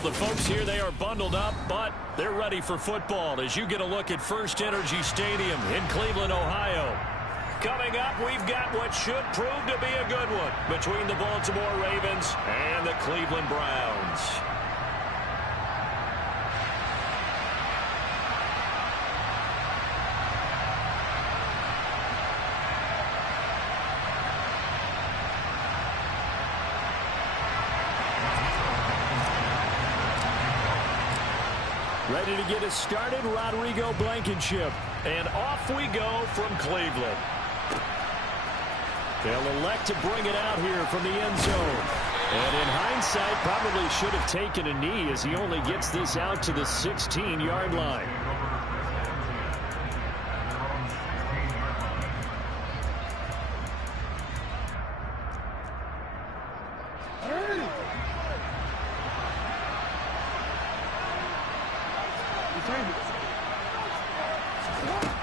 The folks here, they are bundled up, but they're ready for football as you get a look at First Energy Stadium in Cleveland, Ohio. Coming up, we've got what should prove to be a good one between the Baltimore Ravens and the Cleveland Browns. Ready to get us started, Rodrigo Blankenship. And off we go from Cleveland. They'll elect to bring it out here from the end zone. And in hindsight, probably should have taken a knee as he only gets this out to the 16-yard line.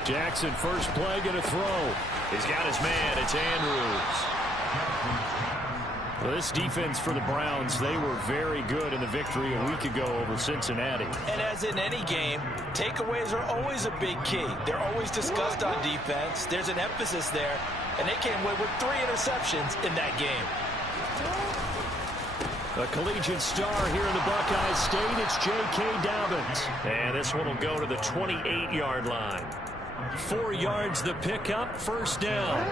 Jackson, first play, going to throw. He's got his man. It's Andrews. Well, this defense for the Browns, they were very good in the victory a week ago over Cincinnati. And as in any game, takeaways are always a big key. They're always discussed on defense. There's an emphasis there, and they came away with 3 interceptions in that game. A collegiate star here in the Buckeye State, it's J.K. Dobbins. And this one will go to the 28-yard line. 4 yards the pickup, first down.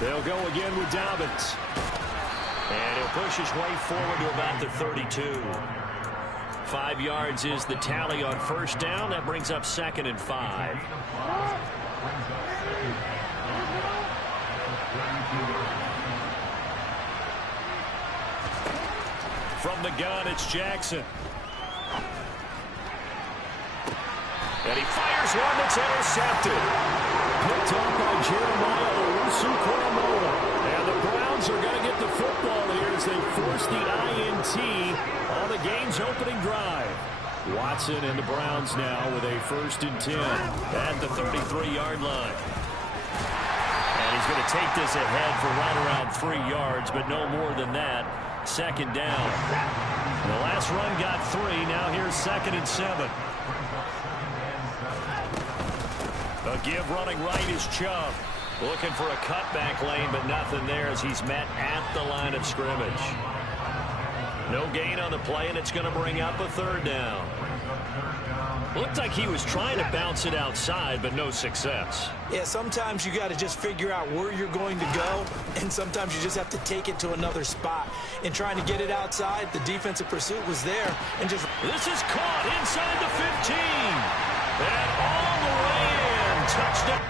They'll go again with Dobbins. And he'll push his way forward to about the 32. 5 yards is the tally on first down. That brings up 2nd and 5. From the gun, it's Jackson. And he fires one that's intercepted. Picked off by Jeremiah Owusu-Koramoah. And the Browns are going to get the football here as they force the INT on the game's opening drive. Watson and the Browns now with a 1st and 10 at the 33-yard line. And he's going to take this ahead for right around 3 yards, but no more than that. 2nd down. The last run got 3. Now here's 2nd and 7. A give running right is Chubb. Looking for a cutback lane, but nothing there as he's met at the line of scrimmage. No gain on the play, and it's going to bring up a 3rd down. Looked like he was trying to bounce it outside, but no success. Yeah, sometimes you got to just figure out where you're going to go, and sometimes you just have to take it to another spot. In trying to get it outside, the defensive pursuit was there, and just... This is caught inside the 15. And all the way in. Touchdown.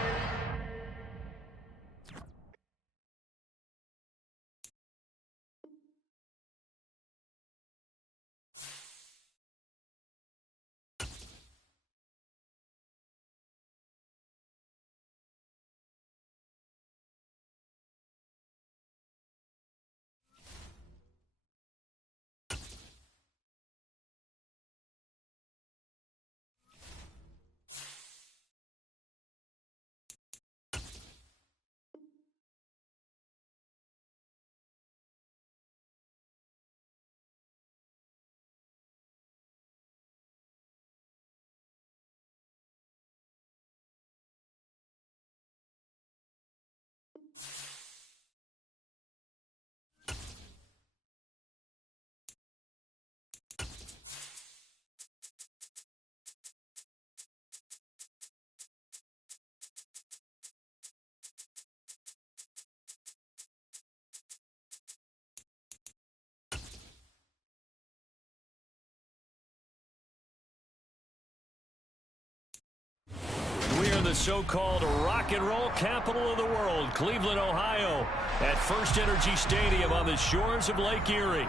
The so-called rock and roll capital of the world, Cleveland, Ohio, at First Energy Stadium on the shores of Lake Erie.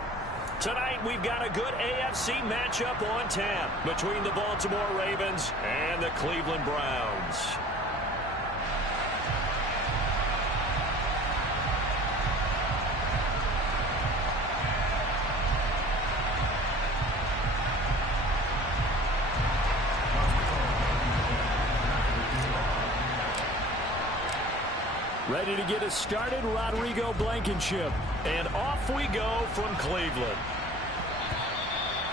Tonight, we've got a good AFC matchup on tap between the Baltimore Ravens and the Cleveland Browns. Ready to get us started, Rodrigo Blankenship. And off we go from Cleveland.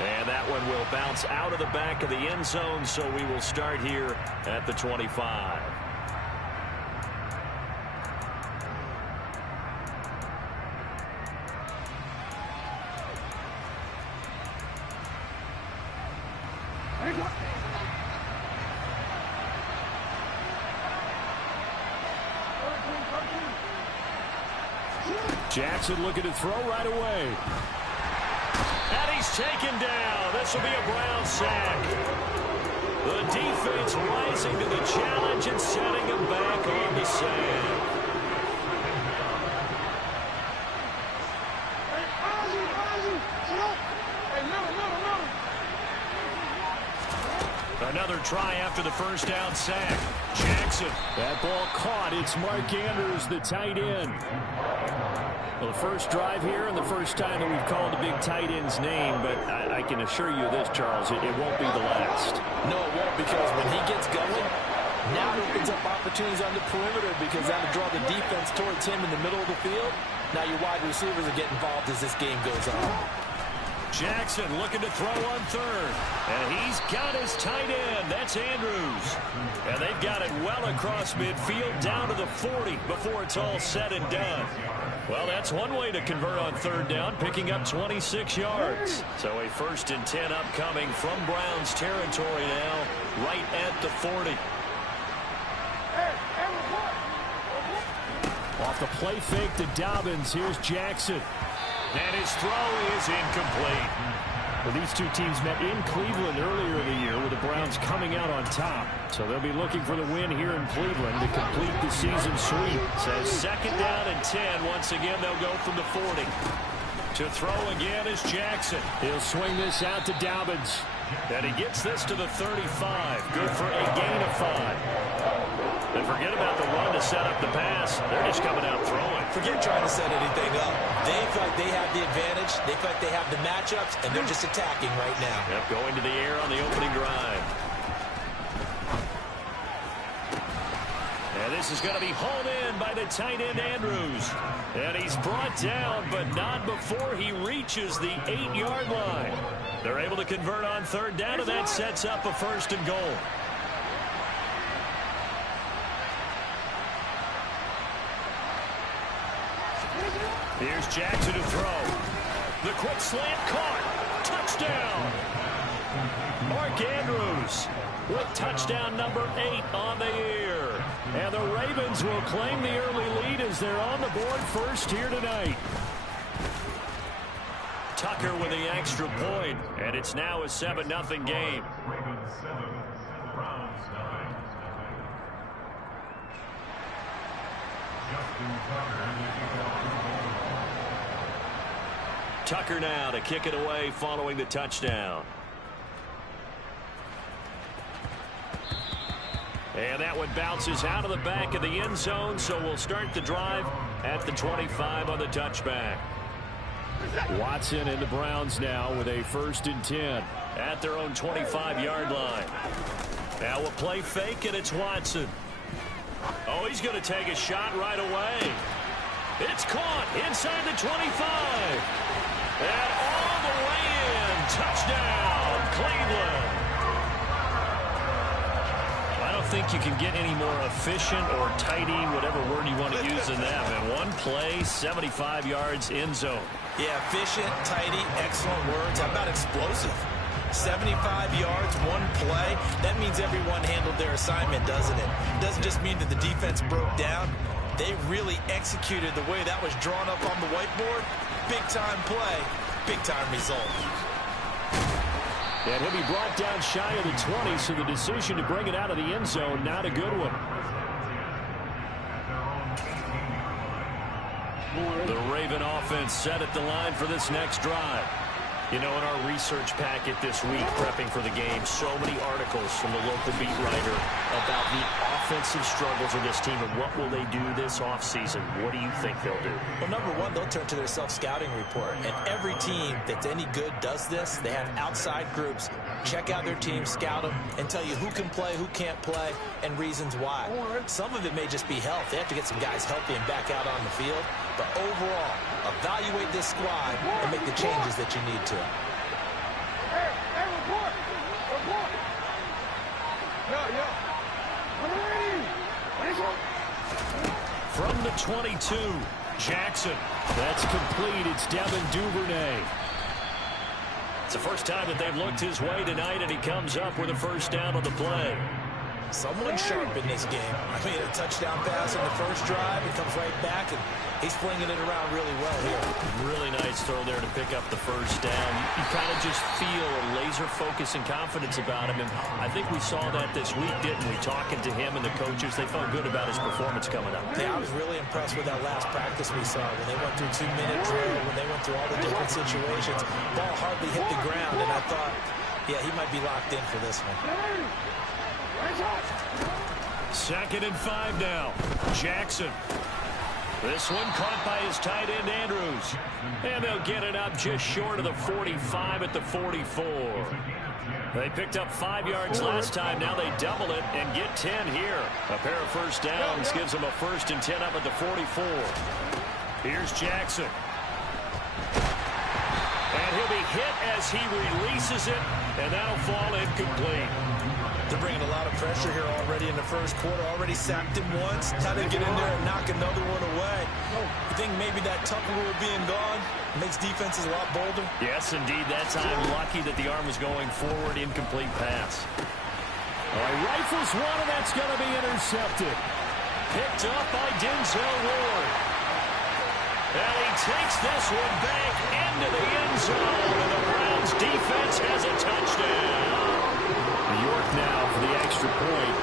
And that one will bounce out of the back of the end zone, so we will start here at the 25. Jackson looking to throw right away. And he's taken down. This will be a Brown sack. The defense rising to the challenge and setting him back on the sack. Another try after the first down sack. Jackson. That ball caught. It's Mark Andrews, the tight end. Well, the first drive here and the first time that we've called the big tight end's name, but I can assure you this, Charles, it won't be the last. No, it won't, because when he gets going, now it opens up opportunities on the perimeter, because that'll draw the defense towards him in the middle of the field. Now your wide receivers will get involved as this game goes on. Jackson looking to throw on third. And he's got his tight end. That's Andrews. And they've got it well across midfield down to the 40 before it's all said and done. Well, that's one way to convert on third down, picking up 26 yards. So a 1st and 10 upcoming from Browns territory now, right at the 40. Off the play fake to Dobbins. Here's Jackson. And his throw is incomplete. Well, these two teams met in Cleveland earlier in the year with the Browns coming out on top. So they'll be looking for the win here in Cleveland to complete the season sweep. Says 2nd down and 10. Once again, they'll go from the 40. To throw again is Jackson. He'll swing this out to Dobbins. And he gets this to the 35. Good for a gain of 5. And forget about the run to set up the pass. They're just coming out throwing. Forget trying to set anything up. They feel like they have the advantage. They feel like they have the matchups, and they're just attacking right now. Yep, going to the air on the opening drive. And this is going to be hauled in by the tight end, Andrews. And he's brought down, but not before he reaches the 8-yard line. They're able to convert on third down, and that sets up a 1st and goal. Here's Jackson to throw. The quick slant caught. Touchdown. Mark Andrews with touchdown number 8 on the year. And the Ravens will claim the early lead as they're on the board first here tonight. Tucker with the extra point, and it's now a 7-0 game. Tucker now to kick it away following the touchdown. And that one bounces out of the back of the end zone, so we'll start the drive at the 25 on the touchback. Watson and the Browns now with a 1st and 10 at their own 25-yard line. Now a play fake, and it's Watson. Oh, he's going to take a shot right away. It's caught inside the 25. And all the way in. Touchdown, Cleveland. I don't think you can get any more efficient or tidy, whatever word you want to use in that. Man, one play, 75 yards, end zone. Yeah, efficient, tidy, excellent words. How about explosive? 75 yards, one play. That means everyone handled their assignment, doesn't it? Doesn't just mean that the defense broke down. They really executed the way that was drawn up on the whiteboard. Big-time play, big-time result. And he'll be brought down shy of the 20, so the decision to bring it out of the end zone, not a good one. The Raven offense set at the line for this next drive. You know, in our research packet this week, prepping for the game, so many articles from the local beat writer about the offensive struggles of this team and what will they do this offseason. What do you think they'll do? Well, number one, they'll turn to their self-scouting report. And every team that's any good does this. They have outside groups. Check out their team, scout them, and tell you who can play, who can't play, and reasons why. Some of it may just be health. They have to get some guys healthy and back out on the field. But overall, evaluate this squad and make the changes that you need to. Hey, report! Report! Yo. From the 22, Jackson. That's complete. It's Devin Duvernay. It's the first time that they've looked his way tonight, and he comes up with a first down on the play. Someone sharp in this game. I mean, a touchdown pass on the first drive. He comes right back, and he's flinging it around really well here. Really nice throw there to pick up the first down. You kind of just feel a laser focus and confidence about him, and I think we saw that this week, didn't we? Talking to him and the coaches, they felt good about his performance coming up. Yeah, I was really impressed with that last practice we saw when they went through 2-minute drill, when they went through all the different situations. Ball hardly hit the ground, and I thought, yeah, he might be locked in for this one. 2nd and 5 now. Jackson. This one caught by his tight end, Andrews. And they'll get it up just short of the 45 at the 44. They picked up 5 yards last time. Now they double it and get 10 here. A pair of first downs gives them a 1st and 10 up at the 44. Here's Jackson. And he'll be hit as he releases it, and that'll fall incomplete. They're bringing a lot of pressure here already in the first quarter. Already sacked him once. How to get in there and knock another one away. You think maybe that Tucker rule being gone makes defenses a lot bolder? Yes, indeed. That time lucky that the arm was going forward. Incomplete pass. All right, rifles one, and that's going to be intercepted. Picked up by Denzel Ward. And he takes this one back into the end zone. And the Browns defense has a touchdown. York now for the extra point.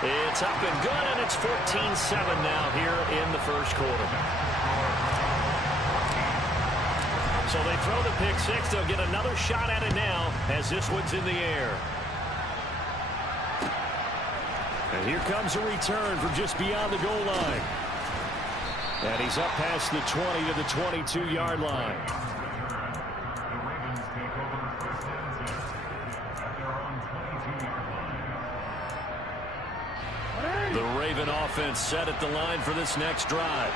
It's up and good, and it's 14-7 now here in the first quarter. So they throw the pick six. They'll get another shot at it now as this one's in the air. And here comes a return from just beyond the goal line. And he's up past the 20 to the 22-yard line. The Raven offense set at the line for this next drive.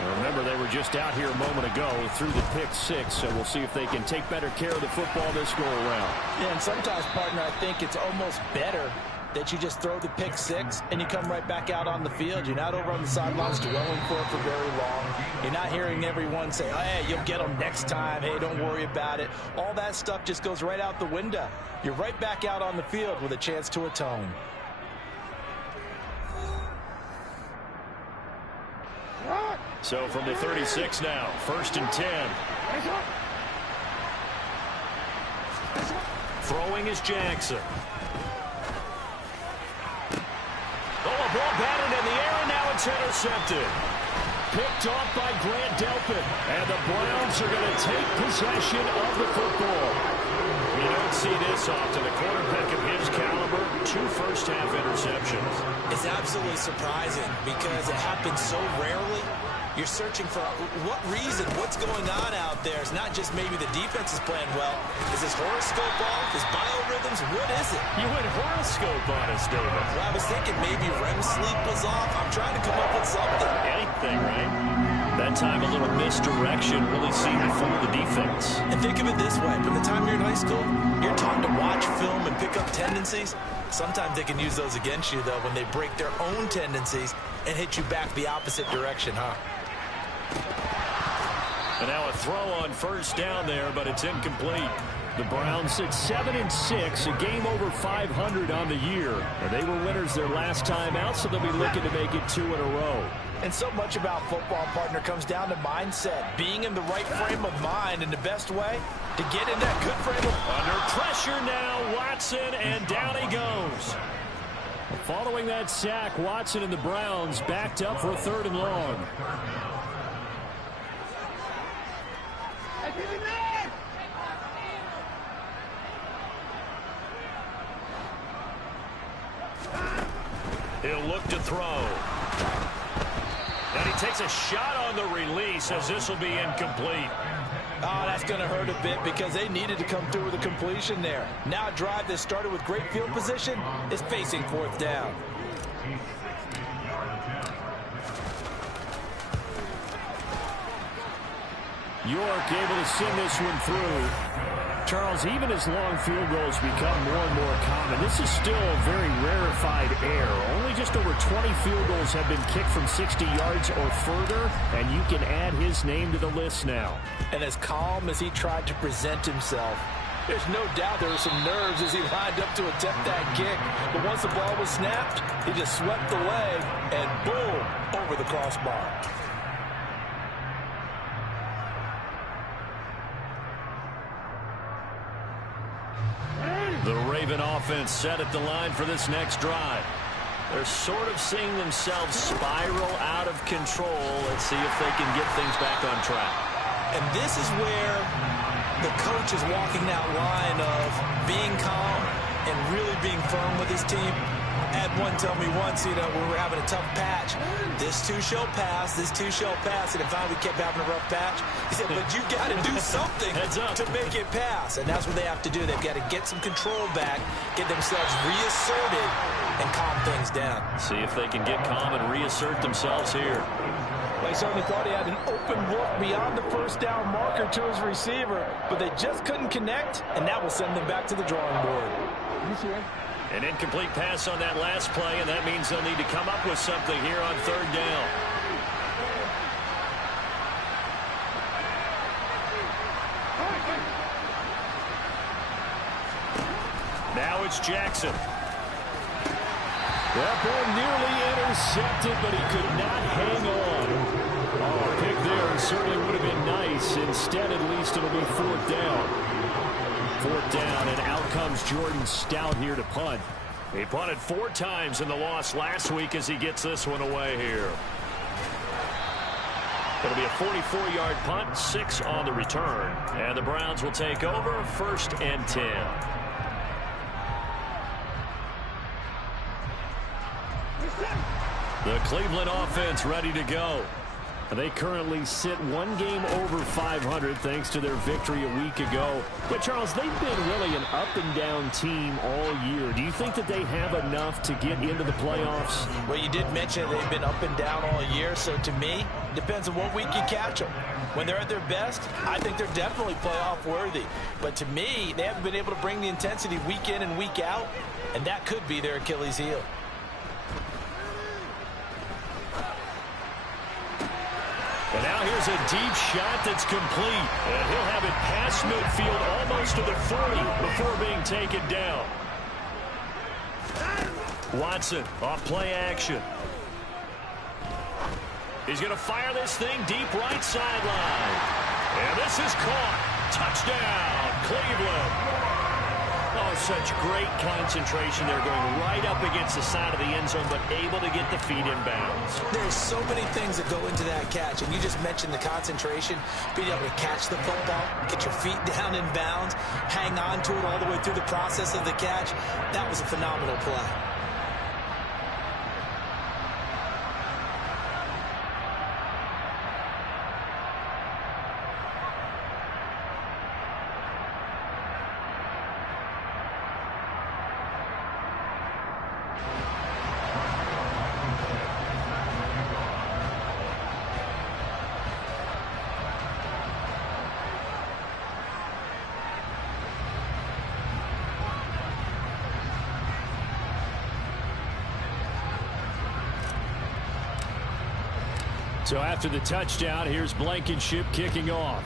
And remember, they were just out here a moment ago through the pick six, so we'll see if they can take better care of the football this go-around. Yeah, and sometimes, partner, I think it's almost better that you just throw the pick six and you come right back out on the field. You're not over on the sidelines dwelling for it for very long. You're not hearing everyone say, oh, hey, you'll get them next time. Hey, don't worry about it. All that stuff just goes right out the window. You're right back out on the field with a chance to atone. So from the 36 now, 1st and 10. Throwing is Jackson. Oh, a ball batted in the air, and now it's intercepted. Picked off by Grant Delpit. And the Browns are going to take possession of the football. You don't see this often. A quarterback of his caliber, 2 first-half interceptions. It's absolutely surprising because it happens so rarely. You're searching for what reason, what's going on out there. It's not just maybe the defense is playing well. Is his horoscope off? His biorhythms? What is it? You went horoscope on us, David. Well, I was thinking maybe REM sleep was off. I'm trying to come up with something. Anything, right? That time a little misdirection really seemed to fool the defense. And think of it this way. From the time you're in high school, you're taught to watch film and pick up tendencies. Sometimes they can use those against you, though, when they break their own tendencies and hit you back the opposite direction, huh? And now a throw on first down there, but it's incomplete. The Browns sit 7-6, a game over 500 on the year. And they were winners their last time out, so they'll be looking to make it 2 in a row. And so much about football, partner, comes down to mindset. Being in the right frame of mind, and the best way to get in that good frame of mind. Under pressure now, Watson, and down he goes. Following that sack, Watson and the Browns backed up for a 3rd and long. He'll look to throw. And he takes a shot on the release as this will be incomplete. Oh, that's going to hurt a bit because they needed to come through with a completion there. Now a drive that started with great field position is facing 4th down. York able to send this one through. Charles, even as long field goals become more and more common, this is still a very rarefied air. Only just over 20 field goals have been kicked from 60 yards or further, and you can add his name to the list now. And as calm as he tried to present himself, there's no doubt there were some nerves as he lined up to attempt that kick. But once the ball was snapped, he just swept the leg and boom, over the crossbar. The Raven offense set at the line for this next drive. They're sort of seeing themselves spiral out of control. Let's see if they can get things back on track. And this is where the coach is walking that line of being calm and really being firm with his team. I had one tell me once, you know, when we were having a tough patch, this too shall pass, this too shall pass, and if finally we kept having a rough patch, he said, but you got to do something to make it pass, and that's what they have to do. They've got to get some control back, get themselves reasserted, and calm things down. See if they can get calm and reassert themselves here. They certainly thought he had an open look beyond the 1st down marker to his receiver, but they just couldn't connect, and that will send them back to the drawing board. An incomplete pass on that last play, and that means they'll need to come up with something here on 3rd down. Now it's Jackson. That ball nearly intercepted, but he could not hang on. Oh, a pick there certainly would have been nice. Instead, at least it'll be 4th down. 4th down, and out comes Jordan Stout here to punt. He punted 4 times in the loss last week as he gets this one away here. It'll be a 44-yard punt, 6 on the return. And the Browns will take over, 1st and 10. The Cleveland offense ready to go. They currently sit 1 game over 500 thanks to their victory a week ago. But, Charles, they've been really an up-and-down team all year. Do you think that they have enough to get into the playoffs? Well, you did mention they've been up and down all year, so to me, it depends on what week you catch them. When they're at their best, I think they're definitely playoff worthy. But to me, they haven't been able to bring the intensity week in and week out, and that could be their Achilles heel. And now here's a deep shot that's complete. And he'll have it past midfield almost to the 40 before being taken down. Watson off play action. He's going to fire this thing deep right sideline. And this is caught. Touchdown, Cleveland. Oh, such great concentration. They're going right up against the side of the end zone, but able to get the feet in bounds. There's so many things that go into that catch, and you just mentioned the concentration, being able to catch the football, get your feet down in bounds, hang on to it all the way through the process of the catch. That was a phenomenal play. So after the touchdown, here's Blankenship kicking off.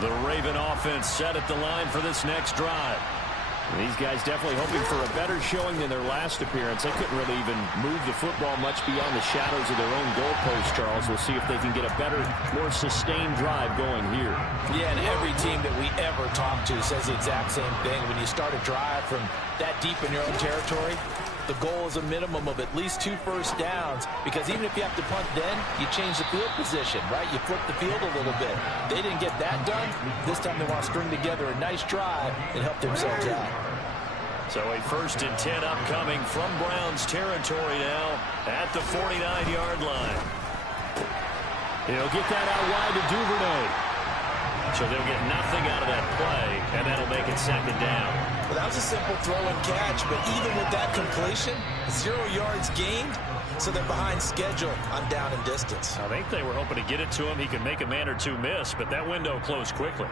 The Raven offense set at the line for this next drive. And these guys definitely hoping for a better showing than their last appearance. They couldn't really even move the football much beyond the shadows of their own goalpost, Charles. We'll see if they can get a better, more sustained drive going here. Yeah, and every team that we ever talk to says the exact same thing. When you start a drive from that deep in your own territory, the goal is a minimum of at least 2 first downs, because even if you have to punt then, you change the field position, right? You flip the field a little bit. They didn't get that done. This time they want to string together a nice drive and help themselves out. So a 1st and 10 upcoming from Browns territory now at the 49-yard line. He'll get that out wide to Duvernay. So they'll get nothing out of that play, and that'll make it 2nd down. Well, that was a simple throw and catch, but even with that completion, 0 yards gained, so they're behind schedule on down and distance. I think they were hoping to get it to him. He could make a man or two miss, but that window closed quickly.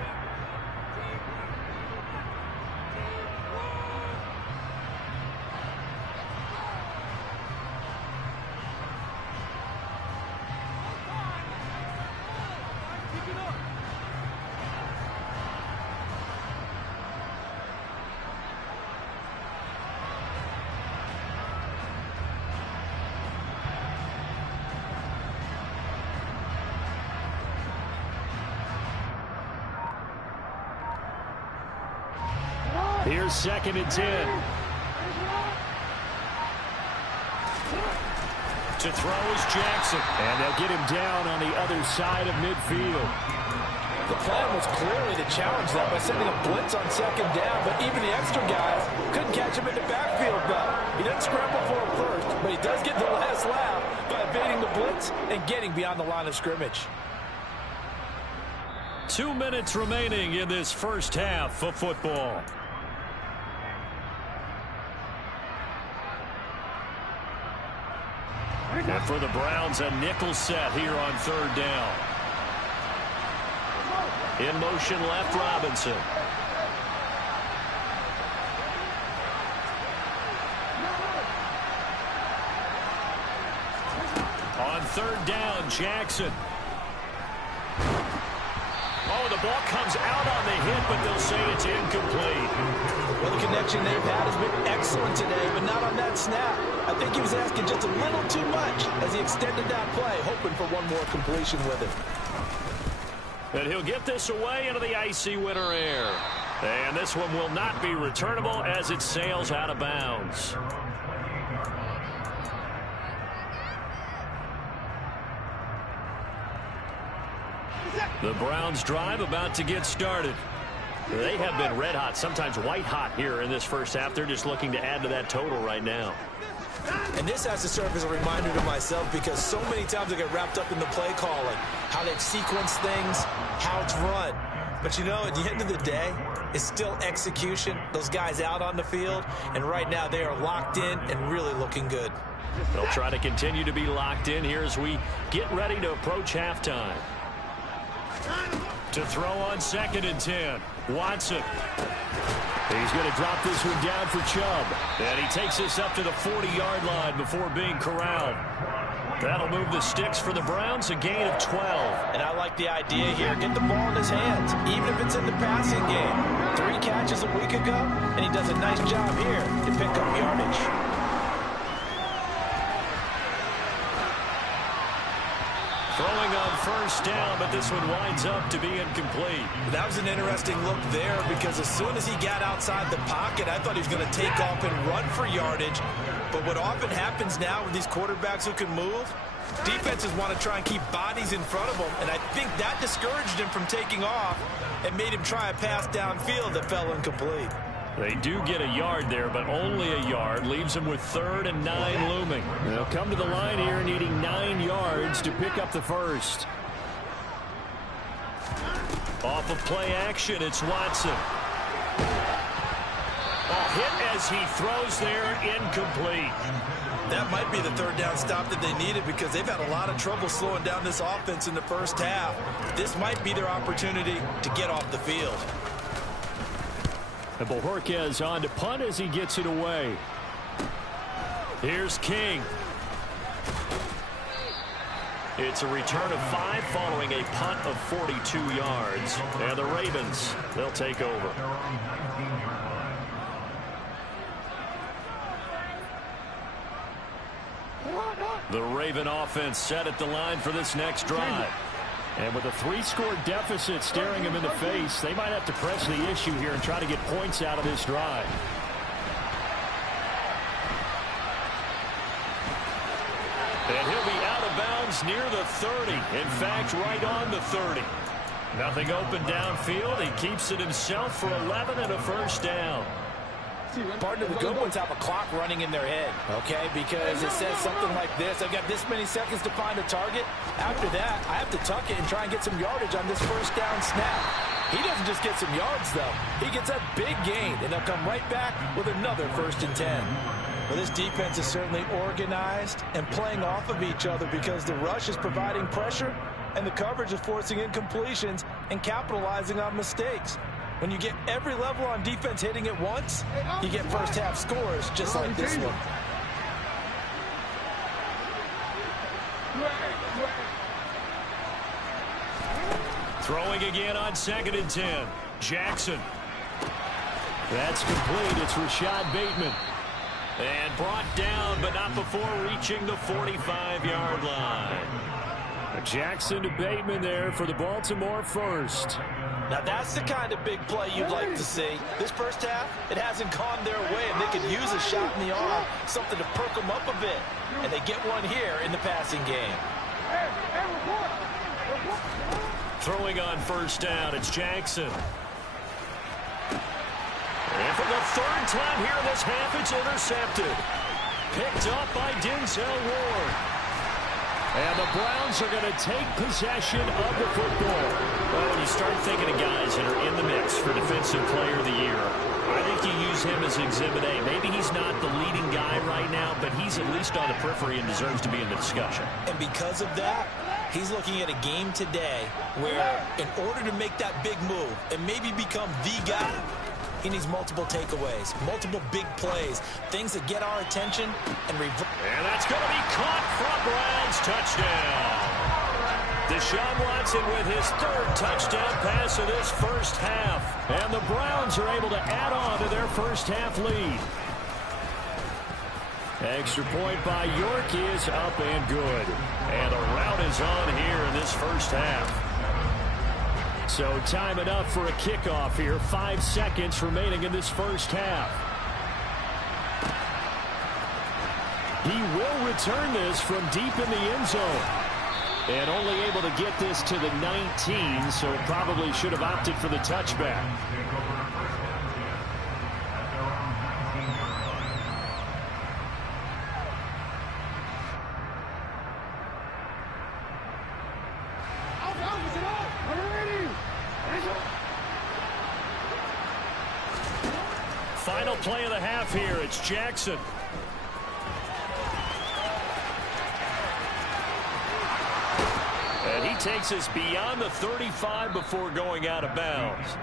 Here's 2nd and 10. To throw is Jackson. And they'll get him down on the other side of midfield. The plan was clearly to challenge them by sending a blitz on 2nd down, but even the extra guys couldn't catch him in the backfield, though. He doesn't scramble for him first, but he does get the last laugh by evading the blitz and getting beyond the line of scrimmage. 2 minutes remaining in this first half of football. And for the Browns, a nickel set here on 3rd down. In motion left, Robinson. On 3rd down, Jackson. Oh, the ball comes out on the hit, but they'll say it's incomplete. Well, the connection they've had has been excellent today, but not on that snap. I think he was asking just a little too much as he extended that play, hoping for one more completion with it. And he'll get this away into the icy winter air. And this one will not be returnable as it sails out of bounds. The Browns drive about to get started. They have been red hot, sometimes white hot here in this first half. They're just looking to add to that total right now. And this has to serve as a reminder to myself, because so many times I get wrapped up in the play calling, how they've sequenced things, how it's run. But you know, at the end of the day, it's still execution. Those guys out on the field, and right now they are locked in and really looking good. They'll try to continue to be locked in here as we get ready to approach halftime. To throw on 2nd and 10. Watson. He's going to drop this one down for Chubb. And he takes this up to the 40-yard line before being corralled. That'll move the sticks for the Browns, a gain of 12. And I like the idea here. Get the ball in his hands, even if it's in the passing game. 3 catches a week ago, and he does a nice job here to pick up yardage. Throwing on 1st down, but this one winds up to be incomplete. That was an interesting look there, because as soon as he got outside the pocket, I thought he was going to take off and run for yardage. But what often happens now with these quarterbacks who can move, defenses want to try and keep bodies in front of them, and I think that discouraged him from taking off and made him try a pass downfield that fell incomplete. They do get a yard there, but only a yard. Leaves them with 3rd and 9 looming. They'll come to the line here needing 9 yards to pick up the first. Off of play action, it's Watson. Hit as he throws there, incomplete. That might be the 3rd down stop that they needed, because they've had a lot of trouble slowing down this offense in the first half. This might be their opportunity to get off the field. And Bojorquez on to punt as he gets it away. Here's King. It's a return of 5 following a punt of 42 yards. And the Ravens, they'll take over. The Raven offense set at the line for this next drive. And with a 3-score deficit staring them in the face, they might have to press the issue here and try to get points out of this drive. And he'll be out of bounds near the 30. In fact, right on the 30. Nothing open downfield. He keeps it himself for 11 and a first down. Partner, the good ones have a clock running in their head, okay? Because it says something like this. I've got this many seconds to find a target. After that, I have to tuck it and try and get some yardage on this first down snap. He doesn't just get some yards, though. He gets a big gain, and they'll come right back with another 1st and 10. Well, this defense is certainly organized and playing off of each other because the rush is providing pressure and the coverage is forcing incompletions and capitalizing on mistakes. When you get every level on defense hitting at once, you get first-half scores just like this one. Throwing again on 2nd and 10. Jackson. That's complete. It's Rashad Bateman. And brought down, but not before reaching the 45-yard line. Jackson to Bateman there for the Baltimore first. Now that's the kind of big play you'd like to see. This first half, it hasn't gone their way, and they could use a shot in the arm, something to perk them up a bit. And they get one here in the passing game. Throwing on first down, it's Jackson. And for the 3rd time here in this half, it's intercepted. Picked up by Denzel Ward. And the Browns are going to take possession of the football. Well, when you start thinking of guys that are in the mix for Defensive Player of the Year, I think you use him as Exhibit A. Maybe he's not the leading guy right now, but he's at least on the periphery and deserves to be in the discussion. And because of that, he's looking at a game today where in order to make that big move and maybe become the guy, he needs multiple takeaways, multiple big plays, things that get our attention and reverse. And that's going to be caught from Browns. Touchdown. Deshaun Watson with his 3rd touchdown pass of this first half. And the Browns are able to add on to their first half lead. Extra point by York is up and good. And the route is on here in this first half. So time enough for a kickoff here. 5 seconds remaining in this first half. He will return this from deep in the end zone. And only able to get this to the 19, so probably should have opted for the touchback. Final play of the half here. It's Jackson. And he takes us beyond the 35 before going out of bounds.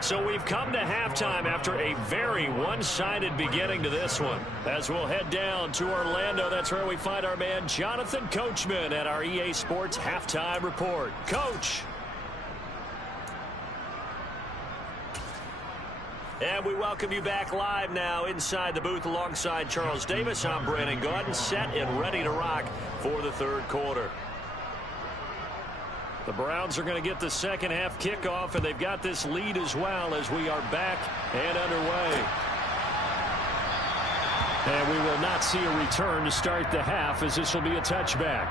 So we've come to halftime after a very one-sided beginning to this one. As we'll head down to Orlando, that's where we find our man Jonathan Coachman at our EA Sports Halftime Report. Coach. And we welcome you back live now inside the booth alongside Charles Davis. I'm Brandon Gaudin, set and ready to rock for the 3rd quarter. The Browns are going to get the second half kickoff, and they've got this lead as well as we are back and underway. And we will not see a return to start the half, as this will be a touchback.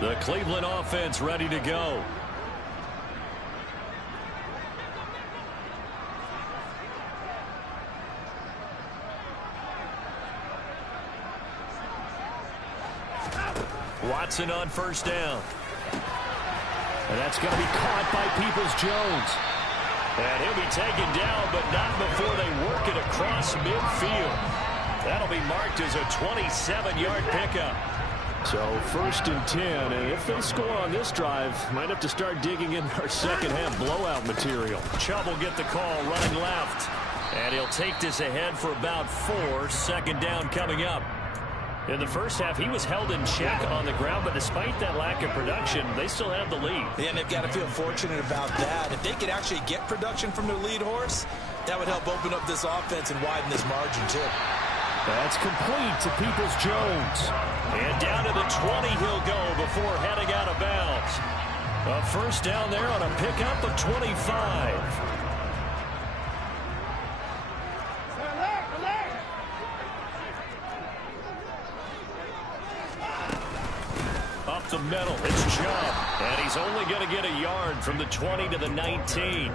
The Cleveland offense ready to go. Watson on first down. And that's going to be caught by Peoples-Jones. And he'll be taken down, but not before they work it across midfield. That'll be marked as a 27-yard pickup. So 1st and 10, and if they score on this drive, might have to start digging in our second half blowout material. Chubb will get the call running left, and he'll take this ahead for about 4. 2nd down coming up. In the first half, he was held in check on the ground, but despite that lack of production, they still have the lead. Yeah, and they've got to feel fortunate about that. If they could actually get production from their lead horse, that would help open up this offense and widen this margin, too. That's complete to Peoples-Jones. And down to the 20 he'll go before heading out of bounds. A first down there on a pickup of 25. Up the middle, it's Chubb. And he's only going to get a yard from the 20 to the 19.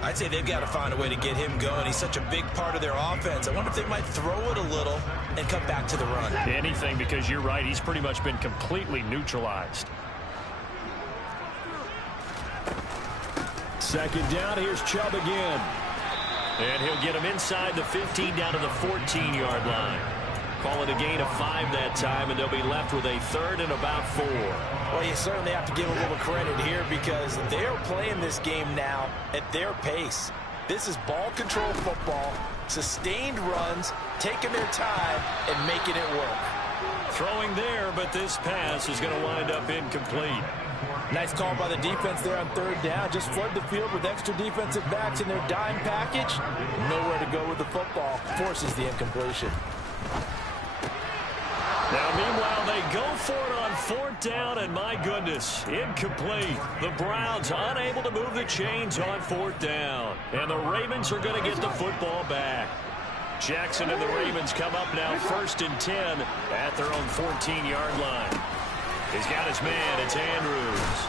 I'd say they've got to find a way to get him going. He's such a big part of their offense. I wonder if they might throw it a little and come back to the run. Anything, because you're right. He's pretty much been completely neutralized. Second down, here's Chubb again. And he'll get him inside the 15 down to the 14-yard line. Call it a gain of 5 that time, and they'll be left with a third and about 4. Well, you certainly have to give a little credit here because they're playing this game now at their pace. This is ball control football, sustained runs, taking their time, and making it work. Throwing there, but this pass is going to wind up incomplete. Nice call by the defense there on third down. Just flood the field with extra defensive backs in their dime package. Nowhere to go with the football. Forces the incompletion. Now, meanwhile, they go for it on fourth down, and my goodness, incomplete. The Browns unable to move the chains on fourth down. And the Ravens are going to get the football back. Jackson and the Ravens come up now 1st and 10 at their own 14-yard line. He's got his man. It's Andrews.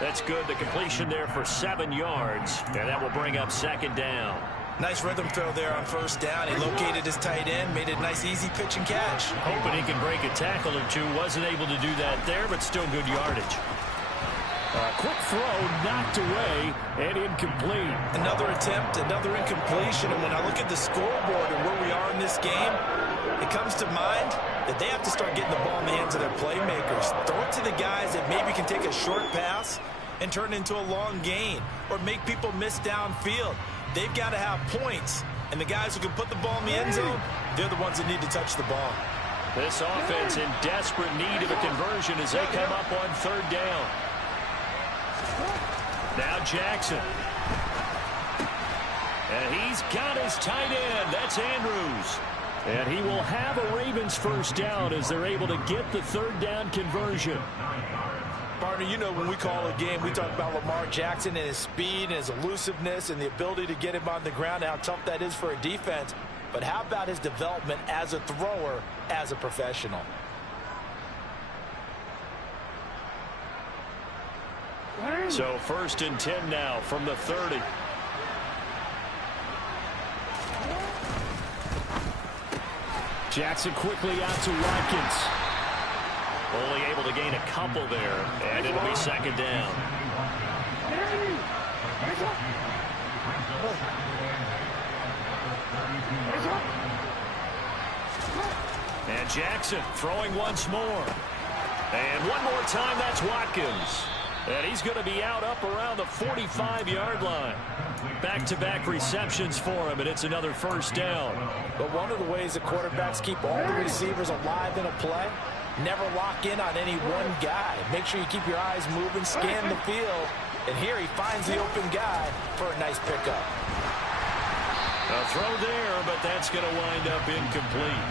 That's good. The completion there for 7 yards, and that will bring up second down. Nice rhythm throw there on first down. He located his tight end, made it a nice, easy pitch and catch. Hoping he can break a tackle or two. Wasn't able to do that there, but still good yardage. Quick throw, knocked away, and incomplete. Another attempt, another incompletion. And when I look at the scoreboard and where we are in this game, it comes to mind that they have to start getting the ball in the hands of their playmakers. Throw it to the guys that maybe can take a short pass and turn it into a long gain or make people miss downfield. They've got to have points, and the guys who can put the ball in the end zone, they're the ones that need to touch the ball. This offense in desperate need of a conversion as they come up on third down. Now Jackson. And he's got his tight end. That's Andrews. And he will have a Ravens first down as they're able to get the third down conversion. Partner, you know when we call a game, we talk about Lamar Jackson and his speed and his elusiveness and the ability to get him on the ground, how tough that is for a defense. But how about his development as a thrower, as a professional? So 1st and 10 now from the 30. Jackson quickly out to Watkins. Only able to gain a couple there, and it'll be second down. And Jackson throwing once more. And one more time, that's Watkins. And he's going to be out up around the 45-yard line. Back-to-back receptions for him, and it's another first down. But one of the ways the quarterbacks keep all the receivers alive in a play, never lock in on any one guy. Make sure you keep your eyes moving, scan the field. And here he finds the open guy for a nice pickup. A throw there, but that's going to wind up incomplete.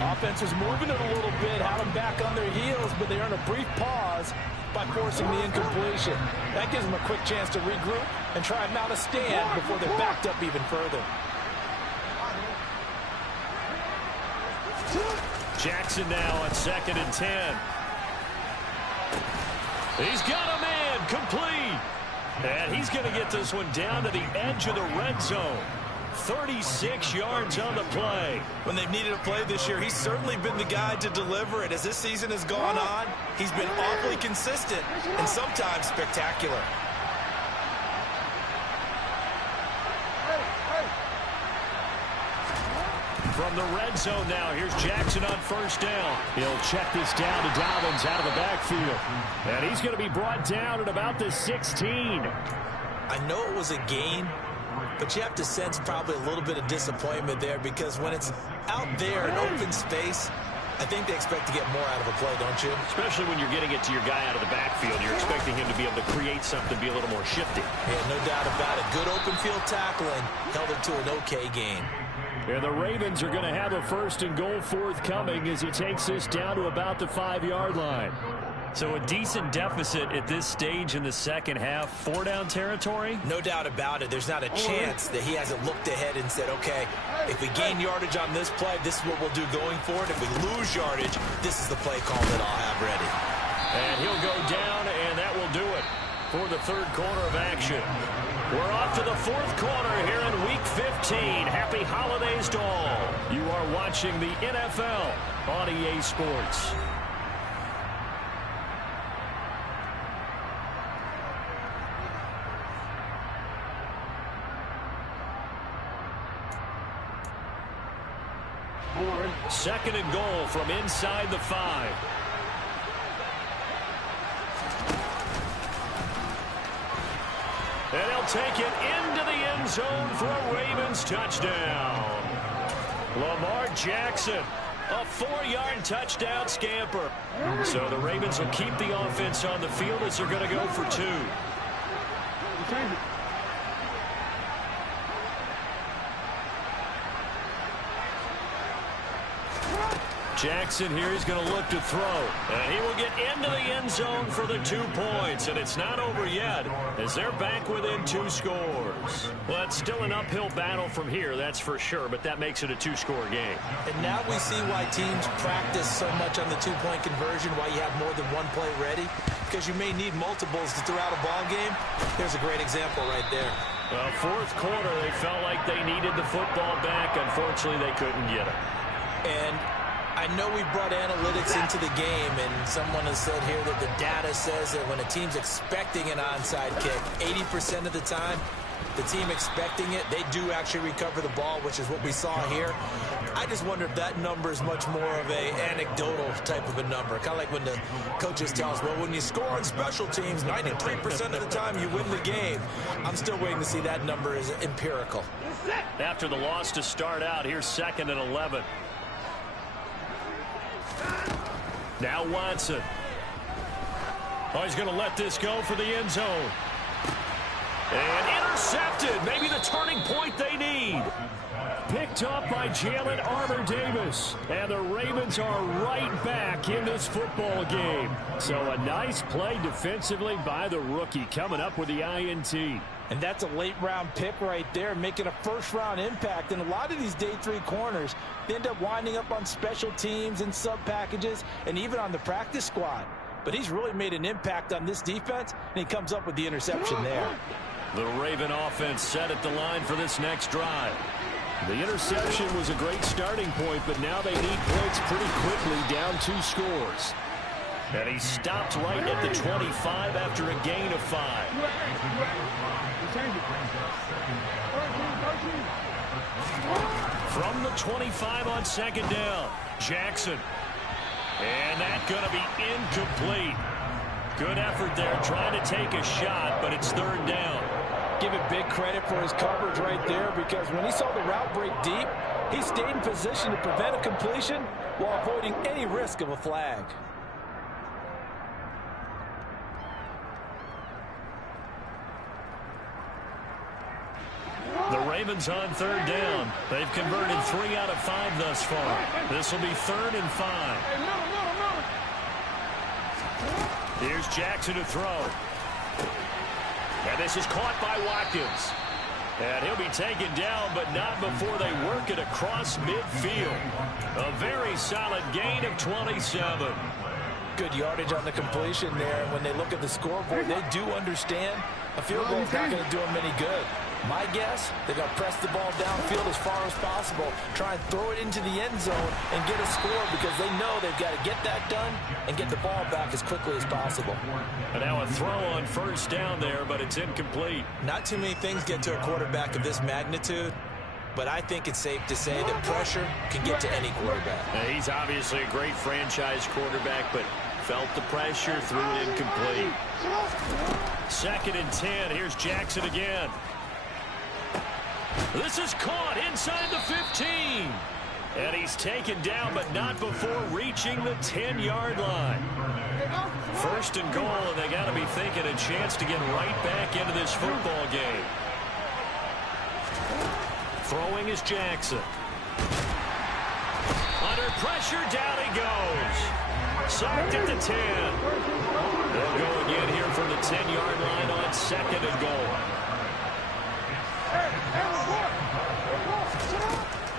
Offense was moving it a little bit, had them back on their heels, but they earned a brief pause by forcing the incompletion. That gives them a quick chance to regroup and try and mount a stand before they're backed up even further. Jackson now on 2nd and 10. He's got a man, complete. And he's going to get this one down to the edge of the red zone. 36 yards on the play. When they've needed a play this year, he's certainly been the guy to deliver it. As this season has gone on, he's been awfully consistent and sometimes spectacular. From the red zone now, here's Jackson on first down. He'll check this down to Dobbins out of the backfield. And he's going to be brought down at about the 16. I know it was a gain, But you have to sense probably a little bit of disappointment there, because when it's out there in open space, I think they expect to get more out of a play, don't you? Especially when you're getting it to your guy out of the backfield. You're expecting him to be able to create something, be a little more shifty. Yeah, no doubt about it. Good open field tackling. Held it to an okay game. And the Ravens are going to have a 1st and goal forthcoming as he takes this down to about the 5-yard line. So a decent deficit at this stage in the second half. 4-down territory? No doubt about it. There's not a chance that he hasn't looked ahead and said, okay, if we gain yardage on this play, this is what we'll do going forward. If we lose yardage, this is the play call that I'll have ready. And he'll go down, and that will do it for the 3rd quarter of action. We're off to the 4th quarter here in Week 15. Happy holidays to all. You are watching the NFL on EA Sports. Second and goal from inside the 5. And he'll take it into the end zone for a Ravens touchdown. Lamar Jackson, a 4-yard touchdown scamper. So the Ravens will keep the offense on the field as they're going to go for 2. Jackson here is going to look to throw. And he will get into the end zone for the 2 points. And it's not over yet as they're back within 2 scores. Well, it's still an uphill battle from here, that's for sure. But that makes it a 2-score game. And now we see why teams practice so much on the 2-point conversion, why you have more than one play ready. Because you may need multiples to throw out a ball game. Here's a great example right there. Well, 4th quarter, they felt like they needed the football back. Unfortunately, they couldn't get it. And I know we brought analytics into the game, and someone has said here that the data says that when a team's expecting an onside kick, 80% of the time, the team expecting it, they do actually recover the ball, which is what we saw here. I just wonder if that number is much more of a anecdotal type of a number. Kind of like when the coaches tell us, well, when you score on special teams, 93% of the time you win the game. I'm still waiting to see that number is empirical. After the loss to start out, here's 2nd and 11. Now Watson. Oh, he's going to let this go for the end zone. And intercepted. Maybe the turning point they need. Picked up by Jalen Armour-Davis. And the Ravens are right back in this football game. So a nice play defensively by the rookie, coming up with the INT. And that's a late-round pick right there, making a first-round impact. And a lot of these day 3 corners, they end up winding up on special teams and sub-packages and even on the practice squad. But he's really made an impact on this defense, and he comes up with the interception there. The Raven offense set at the line for this next drive. The interception was a great starting point, but now they need points pretty quickly, down 2 scores. And he stopped right at the 25 after a gain of 5. From the 25 on 2nd down, Jackson. And that's going to be incomplete. Good effort there, trying to take a shot, but it's 3rd down. Give it big credit for his coverage right there, because when he saw the route break deep, he stayed in position to prevent a completion while avoiding any risk of a flag. The Ravens on 3rd down. They've converted 3 out of 5 thus far. This will be 3rd and 5. Here's Jackson to throw. And this is caught by Watkins. And he'll be taken down, but not before they work it across midfield. A very solid gain of 27. Good yardage on the completion there. And when they look at the scoreboard, they do understand a field goal is not going to do them any good. My guess, they're going to press the ball downfield as far as possible, try and throw it into the end zone and get a score, because they know they've got to get that done and get the ball back as quickly as possible. And now a throw on 1st down there, but it's incomplete. Not too many things get to a quarterback of this magnitude, but I think it's safe to say that pressure can get to any quarterback. Now, he's obviously a great franchise quarterback, but felt the pressure, threw it incomplete. 2nd and 10. Here's Jackson again. This is caught inside the 15. And he's taken down, but not before reaching the 10-yard line. First and goal, and they got to be thinking a chance to get right back into this football game. Throwing is Jackson. Under pressure, down he goes. Sacked at the 10. They'll go again here from the 10-yard line on second and goal.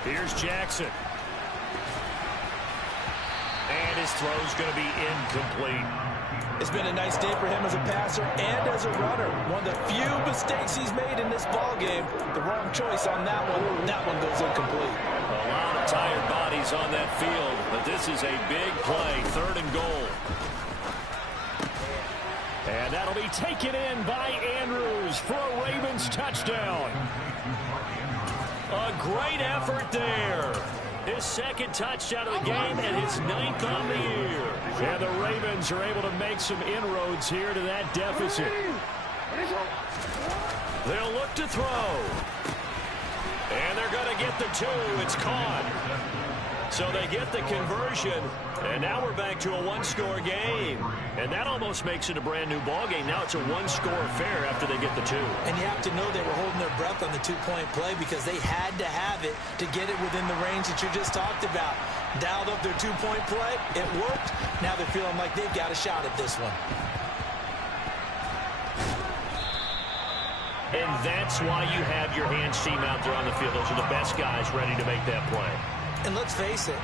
Here's Jackson. And his throw's going to be incomplete. It's been a nice day for him as a passer and as a runner. One of the few mistakes he's made in this ball game. The wrong choice on that one. That one goes incomplete. A lot of tired bodies on that field, but this is a big play. Third and goal. And that'll be taken in by Andrews for a Ravens touchdown. A great effort there. His second touchdown of the game and his 9th on the year. And the Ravens are able to make some inroads here to that deficit. They'll look to throw. And they're going to get the 2. It's caught. So they get the conversion. And now we're back to a one-score game. And that almost makes it a brand-new ball game. Now it's a one-score affair after they get the 2. And you have to know they were holding their breath on the two-point play because they had to have it to get it within the range that you just talked about. Dialed up their two-point play. It worked. Now they're feeling like they've got a shot at this one. And that's why you have your hands team out there on the field. Those are the best guys ready to make that play. And let's face it,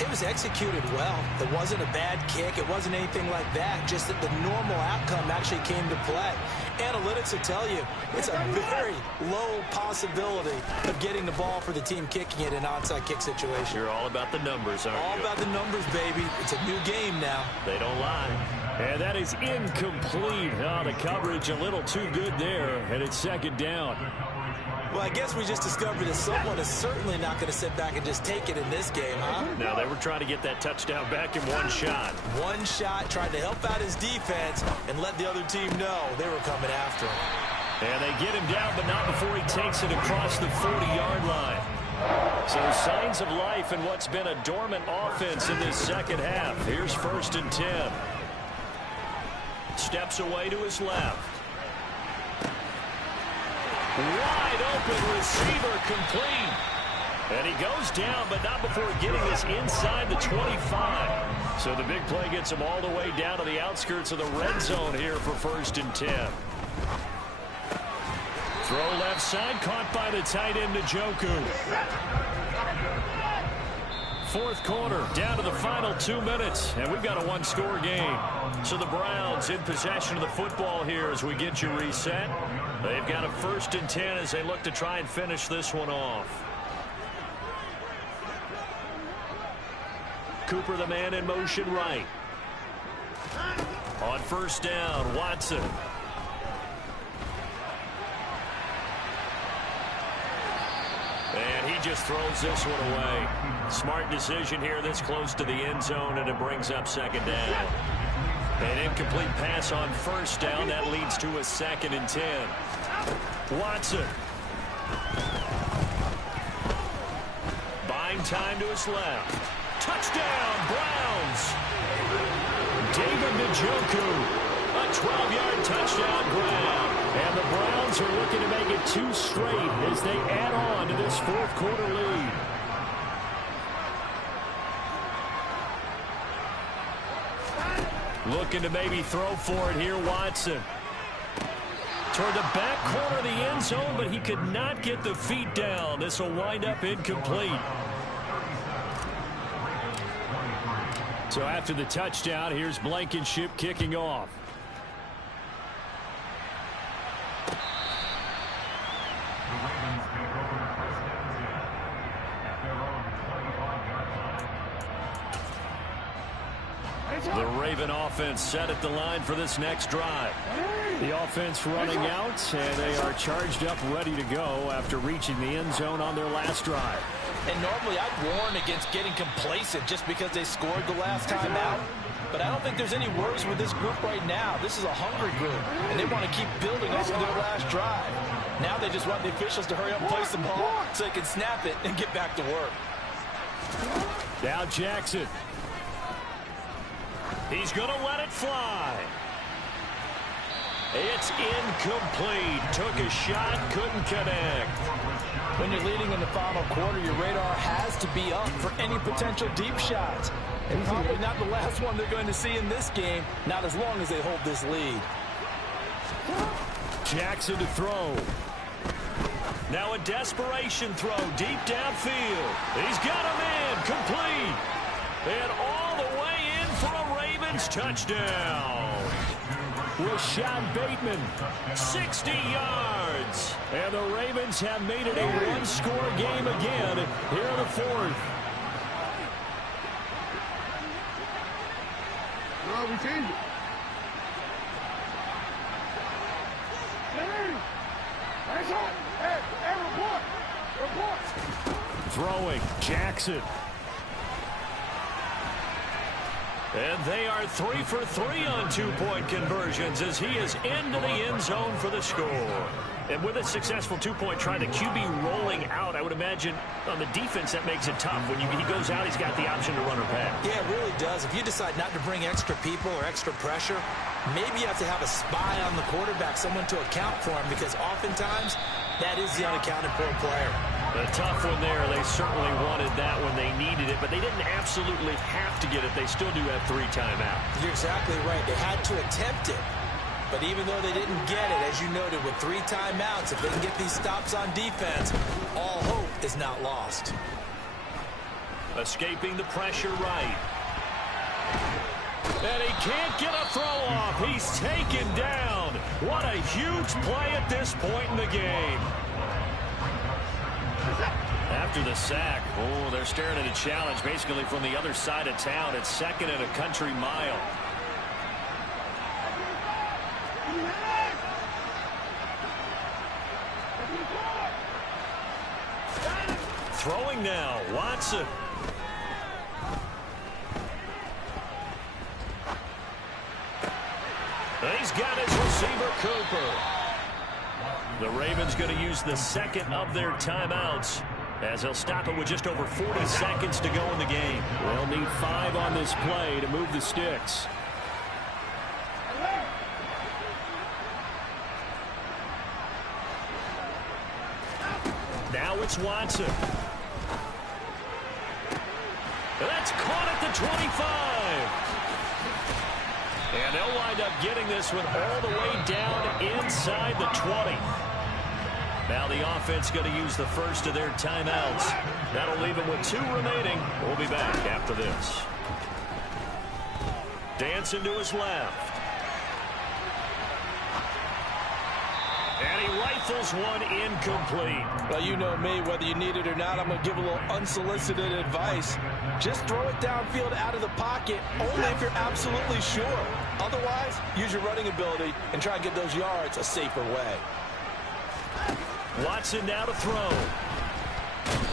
it was executed well. It wasn't a bad kick. It wasn't anything like that. Just that the normal outcome actually came to play. Analytics will tell you it's a very low possibility of getting the ball for the team kicking it in an onside kick situation. You're all about the numbers, aren't you? All about the numbers, baby. It's a new game now. They don't lie. And that is incomplete. Oh, the coverage a little too good there, and it's second down. Well, I guess we just discovered that someone is certainly not going to sit back and just take it in this game, huh? No, they were trying to get that touchdown back in one shot. One shot, trying to help out his defense and let the other team know they were coming after him. And they get him down, but not before he takes it across the 40-yard line. So signs of life in what's been a dormant offense in this second half. Here's 1st and 10. Steps away to his left. Wide open receiver complete. And he goes down, but not before getting this inside the 25. So the big play gets him all the way down to the outskirts of the red zone here for 1st and 10. Throw left side, caught by the tight end Njoku. Fourth quarter, down to the final 2 minutes, and we've got a one-score game. So the Browns in possession of the football here as we get you reset. They've got a 1st and 10 as they look to try and finish this one off. Cooper, the man in motion right. On 1st down, Watson. And he just throws this one away. Smart decision here this close to the end zone, and it brings up 2nd down. An incomplete pass on 1st down. That leads to a 2nd and 10. Watson. Buying time to his left. Touchdown, Browns. David Njoku. A 12-yard touchdown grab. And the Browns are looking to make it 2 straight as they add on to this fourth quarter lead. Looking to maybe throw for it here, Watson. Toward the back corner of the end zone, but he could not get the feet down. This will wind up incomplete. So after the touchdown, here's Blankenship kicking off. The Raven offense set at the line for this next drive. The offense running out, and they are charged up, ready to go after reaching the end zone on their last drive. And normally I'd warn against getting complacent just because they scored the last time out. but I don't think there's any worries with this group right now. This is a hungry group, and they want to keep building off of their last drive. Now they just want the officials to hurry up and place the ball so they can snap it and get back to work. Now Jackson. He's going to let it fly. It's incomplete. Took a shot, couldn't connect. When you're leading in the final quarter, your radar has to be up for any potential deep shots. And probably not the last one they're going to see in this game, not as long as they hold this lead. Jackson to throw. Now a desperation throw deep downfield. He's got him in, complete. And all the way in for a Ravens touchdown. Rashad Bateman, 60 yards. And the Ravens have made it a one-score game again here in the fourth. No, we changed it. Hey, report. Throwing, Jackson. And they are 3 for 3 on two-point conversions as he is into the end zone for the score. And with a successful two-point try, the QB rolling out, I would imagine on the defense that makes it tough. When he goes out, he's got the option to run or pass. Yeah, it really does. If you decide not to bring extra people or extra pressure, maybe you have to have a spy on the quarterback, someone to account for him, because oftentimes that is the unaccounted for player. A tough one there. They certainly wanted that when they needed it, but they didn't absolutely have to get it. They still do have 3 timeouts. You're exactly right. They had to attempt it. But even though they didn't get it, as you noted, with 3 timeouts, if they can get these stops on defense, all hope is not lost. Escaping the pressure right. And he can't get a throw off. He's taken down. What a huge play at this point in the game. After the sack, they're staring at a challenge basically from the other side of town. It's 2nd and a country mile. Throwing now, Watson. He's got his receiver, Cooper. The Ravens going to use the 2nd of their timeouts as they'll stop it with just over 40 seconds to go in the game. They'll need 5 on this play to move the sticks. Now it's Watson. That's caught at the 25. And they'll wind up getting this one all the way down inside the 20. Now the offense going to use the first of their timeouts. That'll leave them with 2 remaining. We'll be back after this. Dancing to his left. And he rifles one incomplete. Well, you know me, whether you need it or not, I'm going to give a little unsolicited advice. Just throw it downfield out of the pocket, only if you're absolutely sure. Otherwise, use your running ability and try and get those yards a safer way. Watson now to throw.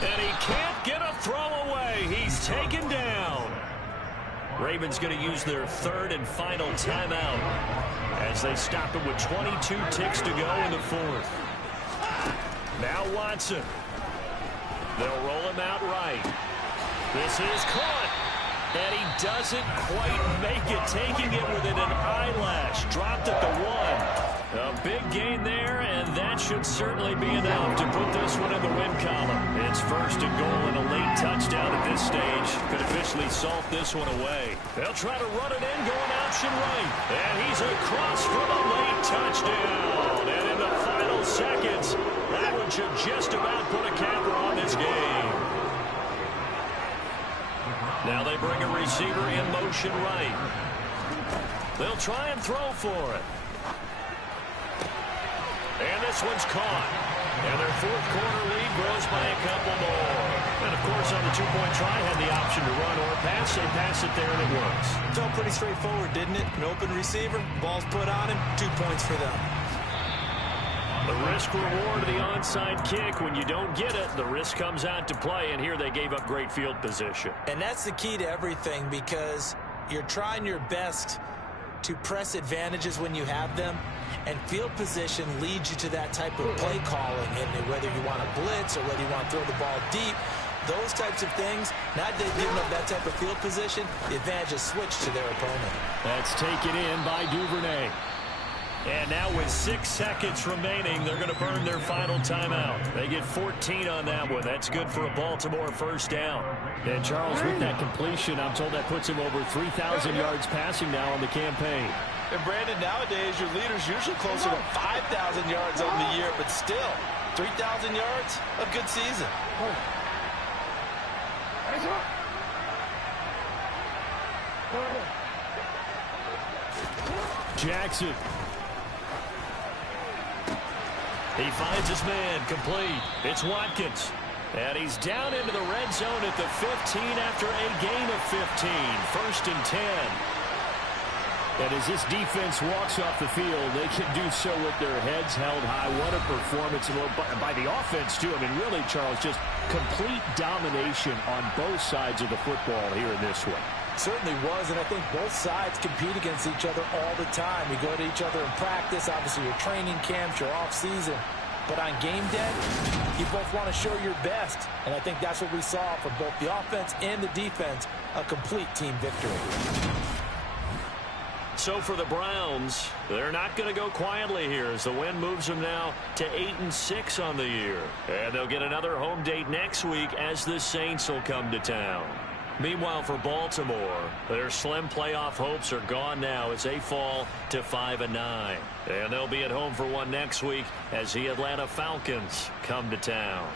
And he can't get a throw away. He's taken down. Ravens going to use their 3rd and final timeout as they stop it with 22 ticks to go in the 4th. Now Watson. They'll roll him out right. This is caught. And he doesn't quite make it, taking it within an eyelash. Dropped at the 1. A big gain there, and that should certainly be enough to put this one in the win column. It's 1st and goal and a late touchdown at this stage. Could officially salt this one away. They'll try to run it in, going option right. And he's across for the late touchdown. And in the final seconds, that one should just about put a capper on this game. Now they bring a receiver in motion right. They'll try and throw for it. And this one's caught. And their 4th quarter lead grows by a couple more. And, of course, on the 2-point try, had the option to run or pass. They pass it there, and it works. Felt pretty straightforward, didn't it? An open receiver, ball's put on him, 2 points for them. The risk-reward of the onside kick. When you don't get it, the risk comes out to play, and here they gave up great field position. And that's the key to everything, because You're trying your best to press advantages when you have them, and field position leads you to that type of play calling, and whether you want to blitz or whether you want to throw the ball deep, those types of things, now that they've given up that type of field position, the advantage is switched to their opponent. That's taken in by Duvernay. And now with 6 seconds remaining, they're going to burn their final timeout. They get 14 on that one. That's good for a Baltimore first down. And Charles, with that completion, I'm told that puts him over 3,000 yards passing now on the campaign. And Brandon, nowadays your leader's usually closer to 5,000 yards on the year, but still, 3,000 yards, a good season. Jackson. He finds his man, complete. It's Watkins. And he's down into the red zone at the 15 after a gain of 15. 1st and 10. And as this defense walks off the field, they can do so with their heads held high. What a performance by the offense, too. I mean, really, Charles, just complete domination on both sides of the football here in this one. Certainly was, and I think both sides compete against each other all the time. You go to each other in practice, obviously your training camps, your off-season. But on game day, you both want to show your best. And I think that's what we saw from both the offense and the defense, a complete team victory. So for the Browns, they're not going to go quietly here as the win moves them now to 8-6 on the year. And they'll get another home date next week as the Saints will come to town. Meanwhile, for Baltimore, their slim playoff hopes are gone now as they fall to 5-9. And they'll be at home for one next week as the Atlanta Falcons come to town.